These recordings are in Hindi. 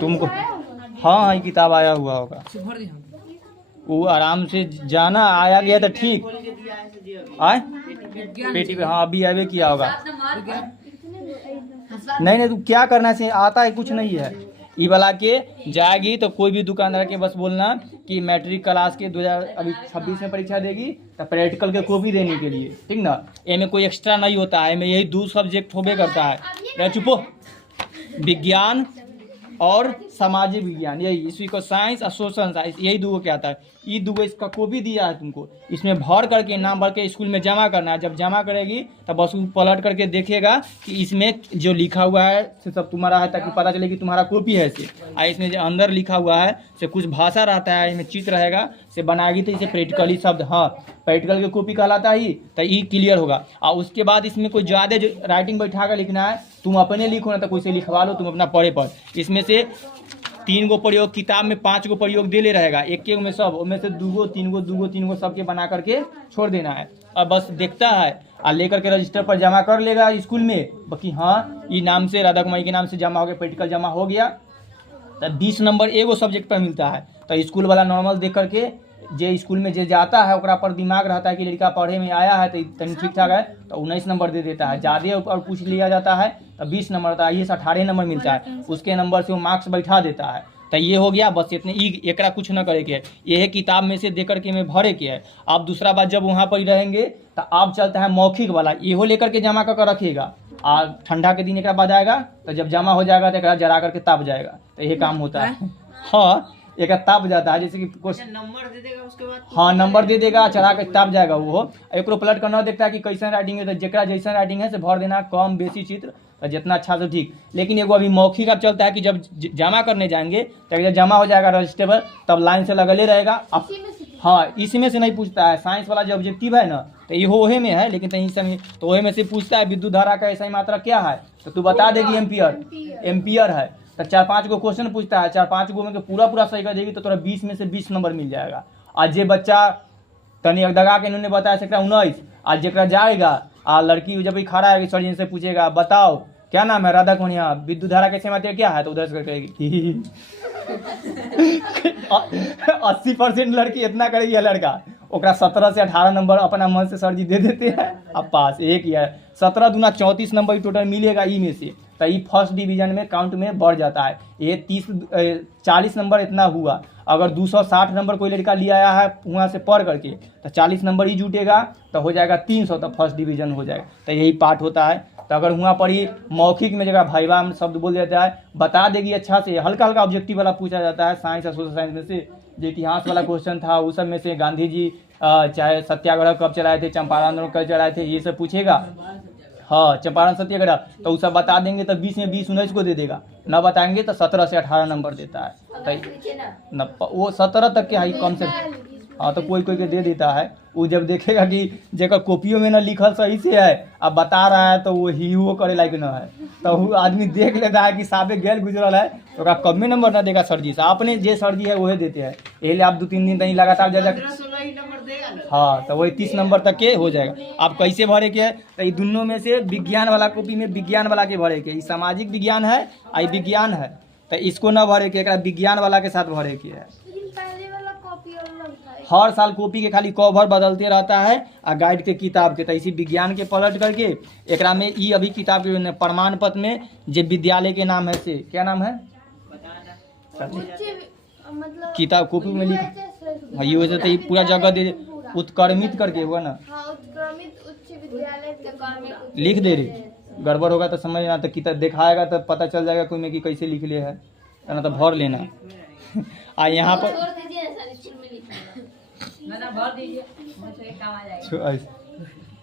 तुमको हाँ ये किताब आया हुआ होगा, वो आराम से जाना, आया गया तो ठीक आए पेटी पे। हाँ अभी आवे किया होगा। नहीं तू क्या करना चाहिए, आता है कुछ नहीं है। ई वाला के जाएगी तो कोई भी दुकानदार के बस बोलना कि मैट्रिक क्लास के 2026 में परीक्षा देगी तो प्रैक्टिकल के कॉपी देने के लिए, ठीक ना। इनमें कोई एक्स्ट्रा नहीं होता है, इनमें यही 2 सब्जेक्ट होबे करता है। चुपो, विज्ञान और सामाजिक विज्ञान, यही इसी को साइंस और सोशल साइंस, यही 2 क्या आता है। ये 2 इसका कॉपी दिया है तुमको, इसमें भर करके नाम भर के स्कूल में जमा करना है। जब जमा करेगी तब बस पलट करके देखेगा कि इसमें जो लिखा हुआ है से सब तुम्हारा है, ताकि पता चले कि तुम्हारा कॉपी है से। और इसमें जो अंदर लिखा हुआ है से कुछ भाषा रहता है, इसमें चित्र रहेगा से बनाएगी तो इसे प्रैक्टिकली शब्द, हाँ प्रैक्टिकल की कॉपी कहलाता ही, तो ये क्लियर होगा। और उसके बाद इसमें कोई ज़्यादा जो राइटिंग बैठा कर लिखना है तुम अपने लिखो ना तो कोई से लिखवा लो तुम अपना पढ़े पर। इसमें से 3 गो प्रयोग, किताब में 5 गो प्रयोग दे ले रहेगा, एक में सब, उनमें से 2 गो 3 गो 2 गो 3 गो सबके बना करके छोड़ देना है। और बस देखता है और लेकर के रजिस्टर पर जमा कर लेगा स्कूल में, बाकी हाँ ये नाम से राधा कुमारी के नाम से जमा हो गया, प्रैक्टिकल जमा हो गया। तो 20 नंबर एगो सब्जेक्ट पर मिलता है। तो स्कूल वाला नॉर्मल देख करके जे स्कूल में जे जाता है ओकरा पर दिमाग रहता है कि लड़का पढ़े में आया है तो तनी ठीक ठाक है, तो 19 नंबर दे देता है। ज़्यादा और पूछ लिया जाता है तो 20 नंबर होता है, ये 18 नंबर मिलता है, उसके नंबर से वो मार्क्स बैठा देता है। तो ये हो गया बस इतने, एकरा कुछ ना करे के है, ये है किताब में से दे करके में भरे के है। आप दूसरा बात जब वहाँ पर रहेंगे तो आप चलता है मौखिक वाला, इहो लेकर के जमा कर रखिएगा। आ ठंडा के दिन एक बाद आएगा तो जब जमा हो जाएगा तो एक जरा करके ताप जाएगा, तो यही काम होता है। हाँ एक ताप जाता है, जैसे कि नंबर दे देगा उसके बाद, हाँ नंबर दे देगा, चढ़ा के ताप जाएगा। वो एक पलट कर न देखता है कि कैसन राइटिंग है, तो जरा जैसा राइटिंग है से भर देना, कम बेसी चित्र तो जितना अच्छा तो ठीक। लेकिन एगो अभी मौखिक अब चलता है कि जब जमा करने जाएंगे तो जब जमा हो जाएगा रजिस्टेबल तब लाइन से लगले रहेगा। अब हाँ इसमें से नहीं पूछता है, साइंस वाला जो ऑब्जेक्टिव है ना तो ये ओहे में है, लेकिन कहीं समय तो ओहे में से पूछता है विद्युत धारा का ऐसा ही मात्रा क्या है, तो तू बता देगी एम्पियर है। तो 4-5 गो क्वेश्चन पूछता है, 4-5 गो में पूरा सही कर देगी तो थोड़ा 20 में से 20 नंबर मिल जाएगा। आज जे बच्चा तनी दगा के इन्होंने बताया 19, आज जरा जाएगा आ लड़की जब भी खड़ा है सर जी से पूछेगा बताओ क्या नाम है, राधा कुनिया, विद्युत धारा कैसे मात्रा क्या है, तो उधर से कहेगी 80% लड़की इतना करेगी है लड़का, ओकरा 17 से 18 नंबर अपना मन से सर जी दे देते हैं, अब पास एक ही है। 17 दूना 34 नंबर टोटल मिलेगा ई में से, तो ये फर्स्ट डिवीजन में काउंट में बढ़ जाता है। ये 40 नंबर इतना हुआ, अगर 260 नंबर कोई लड़का ले आया है वहाँ से पढ़ करके तो 40 नंबर ही जुटेगा तो हो जाएगा 300, तो फर्स्ट डिवीजन हो जाएगा। तो यही पार्ट होता है। तो अगर वहाँ पर ही मौखिक में जगह भाईवा में शब्द बोल देता है, बता देगी अच्छा से, हल्का हल्का ऑब्जेक्टिव वाला पूछा जाता है साइंस और सोशल साइंस में से। जो इतिहास वाला क्वेश्चन था उस सब में से गांधी जी चाहे सत्याग्रह कब चलाए थे, चंपारण आंदोलन कब चलाए थे, ये सब पूछेगा। हाँ चंपारण सत्याग्रह तो वो सब बता देंगे तो 20 में 20-19 को दे देगा, न बताएंगे तो 17 से 18 नंबर देता है। तो वो 17 तक के हाई कम से, हाँ तो कोई के दे देता है। वो जब देखेगा कि जेकर कॉपियों में ना लिखल सही से है अब बता रहा है तो वो ही वो करे लायक न है, तो वो आदमी देख लेता है कि साबे गैल गुजरल है तो ओकरा कम में नंबर ना देगा सर जी से, अपने जे सर जी है वही देते हैं। यही आप 2-3 दिन तक लगातार जा हाँ तो वही 30 नंबर तक के हो जाएगा। आप कैसे भरे के है तो ये दोनों में से विज्ञान वाला कॉपी में विज्ञान वाला के भरे के, सामाजिक विज्ञान है आई विज्ञान है तो इसको ना भरे के, विज्ञान वाला के साथ भरे के है। हर साल कॉपी के खाली कवर बदलते रहता है और गाइड के किताब के, तो इसी विज्ञान के पलट करके एकरा में ई अभी किताब के प्रमाण पत्र में जे विद्यालय के नाम है से क्या नाम है किताब कॉपी में लिख ये वजह से पूरा जगह दे उत्क्रमित करके हुआ ना, लिख दे रही गड़बड़ होगा तो समझ ना, तो किताब दिखाएगा तो पता चल जाएगा कोई में कि कैसे लिख लिया है ना, तो भर लेना। आ यहाँ पर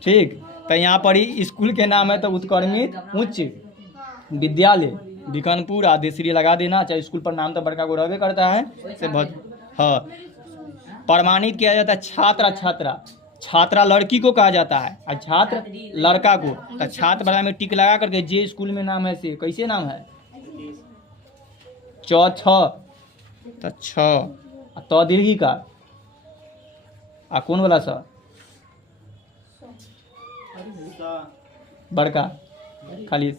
ठीक, तो यहाँ पर ही स्कूल के नाम है तो उत्क्रमित उच्च विद्यालय बीकानपुर आदेश्री लगा देना, चाहे स्कूल पर नाम तो बड़का को रहबे करता है से बहुत। हाँ प्रमाणित किया जाता है छात्रा छात्रा, छात्रा लड़की को कहा जाता है और छात्र लड़का को। तो छात्र बड़ा में टिक लगा करके जे स्कूल में नाम है से कैसे नाम है तो छ दीर्घी का आ कौन वाला सा बड़का खाली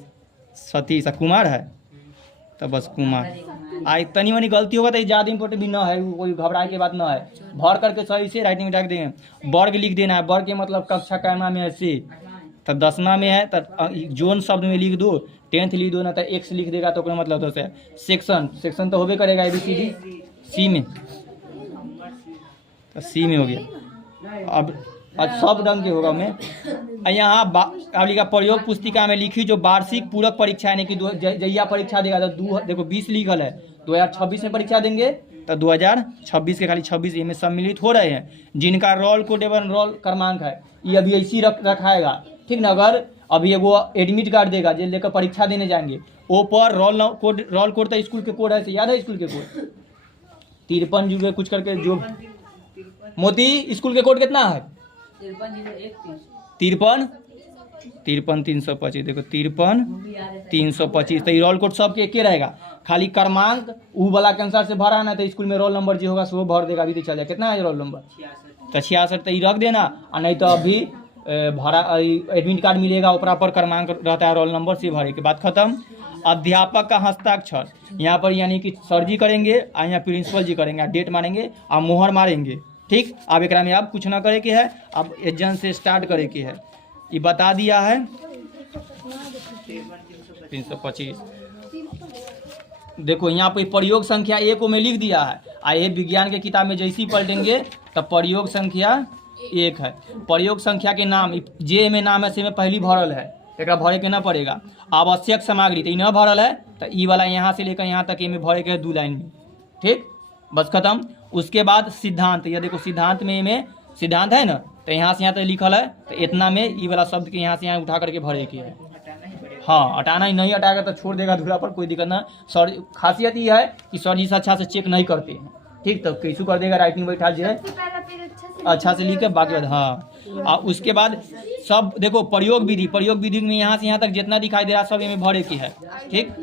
सतीश कुमार है तो बस कुमार। आई तनी मनी गलती होगा तो ज़्यादा इंपॉर्टेंट भी ना है, कोई घबराए के बात ना है, भर करके सही से राइटिंग में रख देंगे। वर्ग लिख देना है, वर्ग के मतलब कक्षा कैमा में है से, तो 10वां में है तो जोन शब्द में लिख दो, 10th लिख दो ना, तो एक्स लिख देगा तो मतलब तो है सेक्शन, सेक्शन तो होबे करेगा ABCD, सी में तो सी में हो गया। अब सब रंग के होगा में यहाँ अब लिखा प्रयोग पुस्तिका में लिखी जो वार्षिक पूरक परीक्षा यानी कि जहिया परीक्षा देगा तो देखो 20 लिखल है, 2026 में परीक्षा देंगे तो 2026 के खाली 26 में सम्मिलित हो रहे हैं, जिनका रोल कोड एवं रोल क्रमांक है ये अभी ऐसी रखाएगा, ठीक ना। अगर अभी वो एडमिट कार्ड देगा जो लेकर परीक्षा देने जाएंगे, वो पर रोल कोड तो स्कूल के कोड है, याद है स्कूल के कोड 53 जो कुछ करके, जो मोती स्कूल के कोड कितना है 53 325, देखो 53 325, तो रोल कोड सबके एक रहेगा, खाली क्रमांक ऊ वाला के अनुसार से भरा ना, तो स्कूल में रोल नंबर जो होगा सो भर देगा। अभी तो चल जाए कितना है रोल नंबर तो 66, तो ये रख देना, और नहीं तो अभी भरा एडमिट कार्ड मिलेगा ऊपर पर क्रमांक रहता है, रोल नंबर से भरे के बाद खत्म। अध्यापक का हस्ताक्षर यहाँ पर यानी कि सर जी करेंगे और यहाँ प्रिंसिपल जी करेंगे, डेट मारेंगे और मोहर मारेंगे, ठीक। अब एक में आप कुछ ना करे के है, अब एजेंट से स्टार्ट करे के है, ये बता दिया है 325। देखो यहाँ पे प्रयोग संख्या 1 में लिख दिया है, ये विज्ञान के किताब में जैसे ही पलटेंगे तब प्रयोग संख्या 1 है। प्रयोग संख्या के नाम जे में नाम है से में पहली भरल है, एक भरे के ना पड़ेगा। आवश्यक सामग्री तो न भरल है, तो ई वाला यहाँ से लेकर यहाँ तक में भरे के है 2 लाइन में, ठीक, बस खत्म। उसके बाद सिद्धांत, ये देखो सिद्धांत में सिद्धांत है ना, तो यहाँ से यहाँ तक लिखल है, तो इतना में ई वाला शब्द के यहाँ से यहाँ उठा करके भरे के है। हाँ, हटाना ही नहीं हटाएगा तो छोड़ देगा धुरा पर, कोई दिक्कत ना। सर खासियत ये है कि सर जी से अच्छा से चेक नहीं करते हैं, ठीक, तो कैसे कर देगा राइटिंग बैठा जो है अच्छा से लिख के बाकी बाद। हाँ, और उसके बाद सब देखो प्रयोग विधि में यहाँ से यहाँ तक जितना दिखाई दे रहा है सब में भरे की है, ठीक।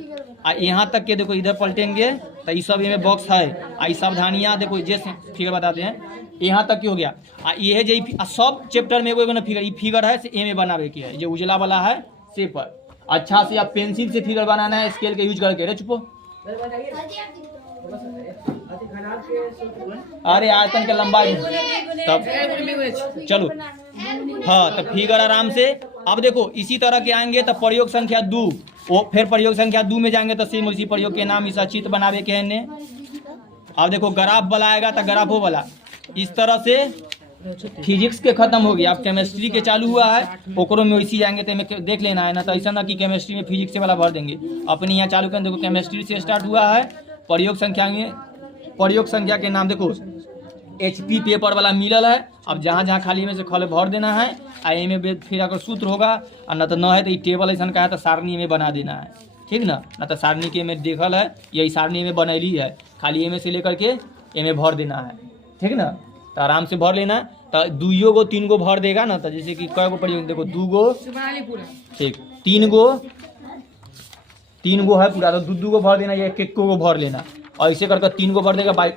यहाँ तक के देखो इधर पलटेंगे तो ये सब में बॉक्स है, आई सावधानियाँ देखो जैसे फिगर बताते हैं यहाँ तक की हो गया। ये जो सब चैप्टर में एगो ना फिगर है से ए में बनावे की है, जो उजला वाला है से पर अच्छा से आप पेंसिल से फिगर बनाना है, स्केल के यूज करके। रे चुपो, अरे आयतन के लंबाई तब चलो, हाँ, तो फिगर आराम से। अब देखो इसी तरह के आएंगे तो प्रयोग संख्या 2, वो फिर प्रयोग संख्या 2 में जाएंगे तो सेम उसी प्रयोग के नाम इस चित्र बनावे के हैं। अब देखो ग्राफ वाला आएगा तो ग्राफो वाला इस तरह से। फिजिक्स के खत्म हो गया, अब केमिस्ट्री के चालू हुआ है, ओकरों में वैसी जाएंगे तो में देख लेना है ना, तो ऐसा ना कि केमिस्ट्री में फिजिक्स वाला भर देंगे। अपने यहाँ चालू करें, देखो केमिस्ट्री से स्टार्ट हुआ है। प्रयोग संख्या में प्रयोग संख्या के नाम देखो HP पेपर वाला मिलल है, अब जहाँ जहाँ खाली में से खाली भर देना है। आई में फिर अगर सूत्र होगा और न तो न है तो ये टेबल ऐसा का है तो सारणी में बना देना है, ठीक ना, न तो सारणी के में देखल है, यही सारणी में बनैली है, खाली में से लेकर के में भर देना है, ठीक ना। तो आराम से भर लेना, तो 2 गो 3 गो भर देगा ना, तो जैसे कि कई गो प्रयोग देखो 2 गो, ठीक, 3 गो है पूरा, तो 2 गो भर देना या 1 गो भर लेना, और ऐसे करके 3 गो भर देगा बाइक।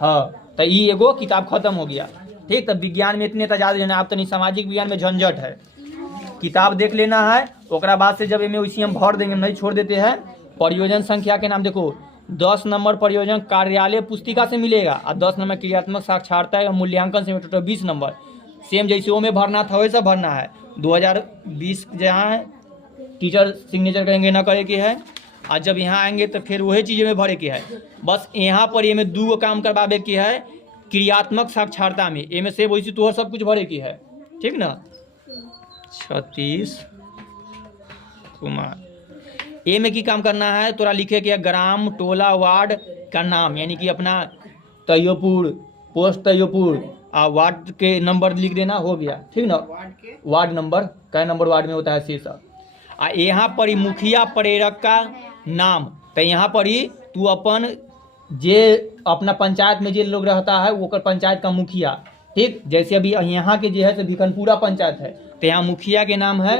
हाँ, तो ये एगो किताब खत्म हो गया, ठीक। तो विज्ञान में इतने तजाद लेना, आप तो नहीं सामाजिक विज्ञान में झंझट है, किताब देख लेना है। ओकरा बाद से जब इनमें वैसे हम भर देंगे, नहीं छोड़ देते हैं। प्रयोजन संख्या के नाम देखो 10 नंबर प्रयोजन कार्यालय पुस्तिका से मिलेगा, और 10 नंबर क्रियात्मक साक्षरता और मूल्यांकन से टोटल 20 नंबर। सेम जैसे वो में भरना था वैसा भरना है। 2020 जहाँ टीचर सिग्नेचर करेंगे ना करे के है, और जब यहाँ आएंगे तो फिर वही चीज़ें में भरे के है। बस यहाँ पर ये में 2 गो काम करवावे के है, क्रियात्मक साक्षरता में ए में से वैसे तो सब कुछ भरे की है, ठीक ना। सतीश कुमार ए में की काम करना है, तोरा लिखे के ग्राम टोला वार्ड का नाम, यानी कि अपना तैयोपुर पोस्ट तैयोपुर और वार्ड के नंबर लिख देना, हो गया, ठीक ना। वार्ड नंबर कै नंबर वार्ड में होता है से सब। आ यहाँ पर ही मुखिया प्रेरक का नाम, तो यहाँ पर ही तू अपन जे अपना पंचायत में जे लोग रहता है वो पंचायत का मुखिया, ठीक। जैसे अभी यहाँ के जो है तो भिखनपुरा पंचायत है, तो यहाँ मुखिया के नाम है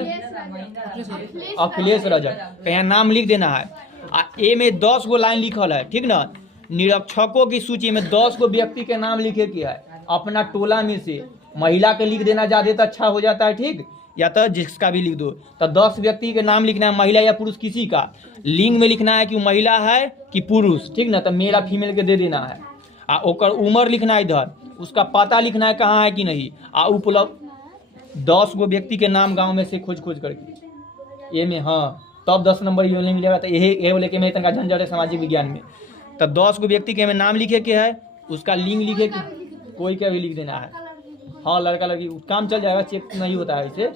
अखिलेश रजक, तो यहाँ नाम लिख देना है। आ ए में 10 गो लाइन लिखल है, ठीक ना। निरीक्षकों की सूची में 10 गो व्यक्ति के नाम लिखे के है, अपना टोला में से महिला के लिख देना ज़्यादा तो अच्छा हो जाता है, ठीक। या तो जिसका भी लिख दो। तो 10 व्यक्ति के नाम लिखना है, महिला या पुरुष किसी का। लिंग में लिखना है कि वो महिला है कि पुरुष, ठीक ना। तो मेल फीमेल के दे देना है। आ ओकर उम्र लिखना है इधर, उसका पता लिखना है कहाँ है कि नहीं। आ उपलब्ध 10 गो व्यक्ति के नाम गाँव में से खोज करके ये में, हाँ तब 10 नंबर ये मिलेगा। तो यही बोले कि मैं तनका झंझट है सामाजिक विज्ञान में। तो 10 गो व्यक्ति के हमें नाम लिखे के है, उसका लिंग लिखे के, कोई का भी लिख देना है। हाँ लड़का लड़की काम चल जाएगा, चेक नहीं होता है इसे।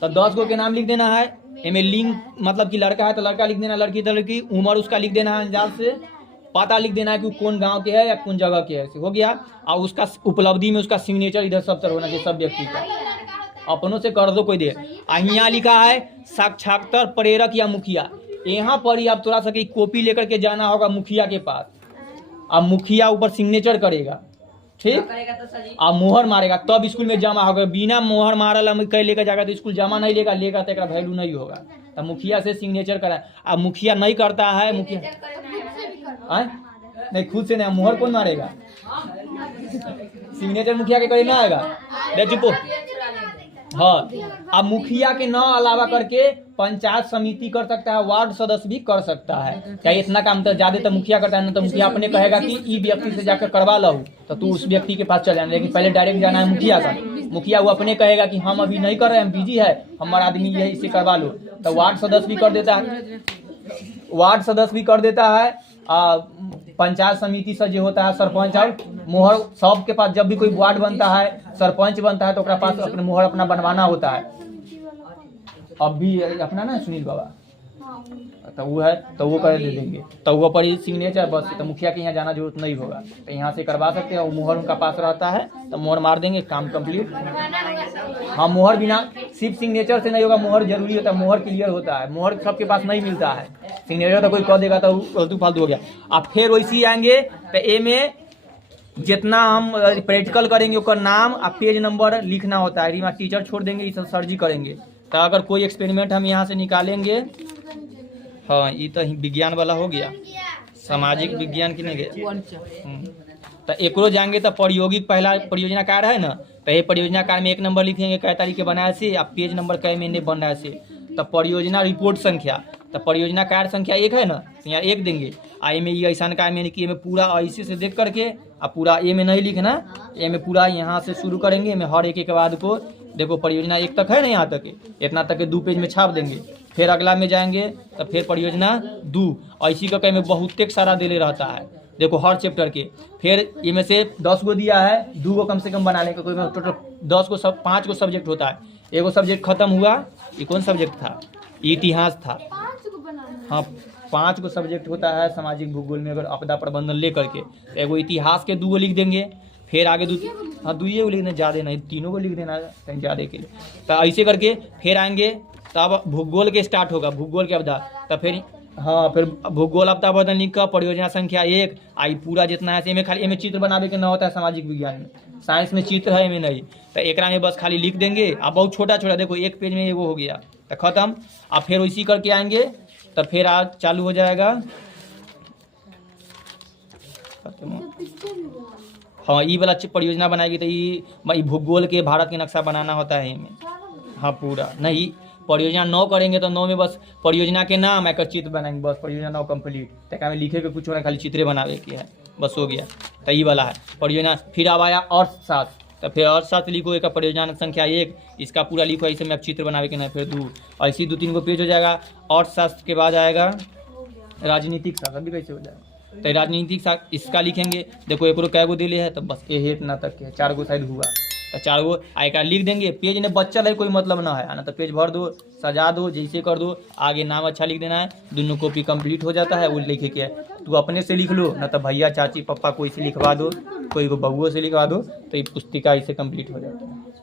तो 10 गो के नाम लिख देना है। इनमें लिंग मतलब कि लड़का है तो लड़का लिख देना, लड़की तो लड़की, उम्र उसका लिख देना है अंदाज से, पता लिख देना है कि कौन गांव के है या कौन जगह के है, हो गया। और उसका उपलब्धि में उसका सिग्नेचर इधर सब तरह होना चाहिए, सब व्यक्ति का। अपनों से कर दो कोई दे। यहाँ लिखा है साक्षात्कार प्रेरक या मुखिया। यहाँ पर ही आप थोड़ा सा की कॉपी लेकर के जाना होगा मुखिया के पास। अब मुखिया ऊपर सिग्नेचर करेगा, ठीक, अब मोहर मारेगा तब स्कूल में जमा होगा। बिना मोहर मारल हम कहीं लेकर जाएगा तो स्कूल जमा नहीं लेगा तो एक वैल्यू नहीं होगा। तो मुखिया से सिग्नेचर करा। अब मुखिया नहीं करता है, मुखिया नहीं, खुद से नहीं, मोहर कौन मारेगा? सिग्नेचर मुखिया के करीब ना आएगा। देख चुपो। हाँ, अब मुखिया के न अलावा करके पंचायत समिति कर सकता है, वार्ड सदस्य भी कर सकता है। क्या इतना काम तो ज्यादा तो मुखिया करता है ना। तो मुखिया अपने कहेगा कि ई व्यक्ति से जाकर करवा लो, तो तू उस व्यक्ति के पास चल जाना। लेकिन पहले डायरेक्ट जाना है मुखिया का। मुखिया वो अपने कहेगा कि हम अभी नहीं कर रहे हैं, हम बिजी है, हमारा आदमी ये इससे करवा लो। तो वार्ड सदस्य भी कर देता है, वार्ड सदस्य भी कर देता है। पंचायत समिति से जो होता है सरपंच और मोहर, सबके पास जब भी कोई वार्ड बनता है, सरपंच बनता है तो उसके पास अपने मोहर अपना बनवाना होता है। अब भी अपना ना सुनील बाबा, तो वो है तो वो कर दे देंगे। तो वो पर ही सिग्नेचर बस। तो मुखिया के यहाँ जाना जरूरत नहीं होगा, तो यहाँ से करवा सकते हैं। वो मोहर उनका पास रहता है तो मोहर मार देंगे, काम कंप्लीट। हाँ, मोहर बिना सिर्फ सिग्नेचर से नहीं होगा, मोहर जरूरी होता है, मोहर क्लियर होता है। मोहर सबके पास नहीं मिलता है, सिग्नेचर तो कोई कह देगा तो फालतू फालतू हो गया। अब फिर वैसे ही आएंगे तो ए में जितना हम प्रैक्टिकल करेंगे उसका नाम और पेज नंबर लिखना होता है। यहाँ टीचर छोड़ देंगे, इस सर जी करेंगे। तो अगर कोई एक्सपेरिमेंट हम यहाँ से निकालेंगे, हाँ ये तो विज्ञान वाला हो गया, सामाजिक विज्ञान की नहीं गए। तो एकरो जाएंगे तो प्रायोगिक पहला परियोजना कार्य है ना। तो ये परियोजना कार्य में 1 नंबर लिखेंगे कै तारीख के बनाए से, आप पेज नंबर कै महीने बन रहा से। तो परियोजना रिपोर्ट संख्या, तो परियोजना कार्य संख्या 1 है ना, तो यहाँ 1 देंगे। आई में ये ऐसा कार्य में कि में पूरा ऐसे से देख करके अब पूरा ए में नहीं लिखना, ए में पूरा यहाँ से शुरू करेंगे। में हर एक के बाद को देखो परियोजना 1 तक है ना, यहाँ तक इतना तक के 2 पेज में छाप देंगे। फिर अगला में जाएंगे तो फिर परियोजना 2 ऐसी का कहीं में बहुत सारा दे रहता है, देखो हर चैप्टर के। फिर इनमें से 10 गो दिया है, 2 गो कम से कम बना लेंगे। कोई टोटल 10 को 5 गो सब्जेक्ट होता है। एगो सब्जेक्ट खत्म हुआ, ये कौन सब्जेक्ट था? इतिहास था। हाँ, 5 गो सब्जेक्ट होता है सामाजिक भूगोल में। अगर आपदा प्रबंधन ले करके तो एगो इतिहास के 2 गो लिख देंगे। फिर आगे 2 गो लिख देना, ज़्यादा नहीं 3 गो लिख देना कहीं ज़्यादा के लिए। तो ऐसे करके फिर आएंगे तब भूगोल के स्टार्ट होगा, भूगोल के आपदा। तो फिर हाँ, फिर भूगोल आपदा प्रबंधन लिख कर परियोजना संख्या 1 आई पूरा जितना है। इनमें खाली इनमें चित्र बनावे के ना होता है सामाजिक विज्ञान में, साइंस में चित्र है इनमें नहीं। तो एक में बस खाली लिख देंगे। अब बहुत छोटा छोटा देखो 1 पेज में वो हो गया तो खत्म। अब फिर इसी करके आएंगे तो फिर आज चालू हो जाएगा। हाँ, ये वाला परियोजना बनाएगी तो ये भूगोल के भारत के नक्शा बनाना होता है इनमें। हाँ पूरा नहीं, परियोजना 9 करेंगे तो 9 में बस परियोजना के नाम एक चित्र बनाएंगे, बस परियोजना 9 कंप्लीट। तक में लिखे के कुछ होना, खाली चित्रे बनावे की है, बस हो गया। तो ये वाला है परियोजना। फिर अब आया अर्थशास्त्र, तो फिर अर्थशास्त्र लिखो एक परियोजना संख्या 1, इसका पूरा लिखो ऐसे में अब चित्र बनावे के ना। फिर 2 ऐसी 2-3 गो पेज हो जाएगा। अर्थशास्त्र के बाद आएगा राजनीतिक शास्त्र, भी कैसे हो जाएगा। तो राजनीतिक शास्त्र इसका लिखेंगे, देखो एक कै गो दिले है तो बस ये इतना तक के 4 गो शायद हुआ। तो 4 गो आयका लिख देंगे। पेज ने बच्चल है कोई मतलब ना है ना, तो पेज भर दो, सजा दो, जैसे कर दो। आगे नाम अच्छा लिख देना है, दोनों कॉपी कंप्लीट हो जाता है। वो लिखे के तू अपने से लिख लो, ना तो भैया चाची पप्पा कोई से लिखवा दो, कोई को बबुओं से लिखवा दो, तो ये पुस्तिका इससे कंप्लीट हो जाता है।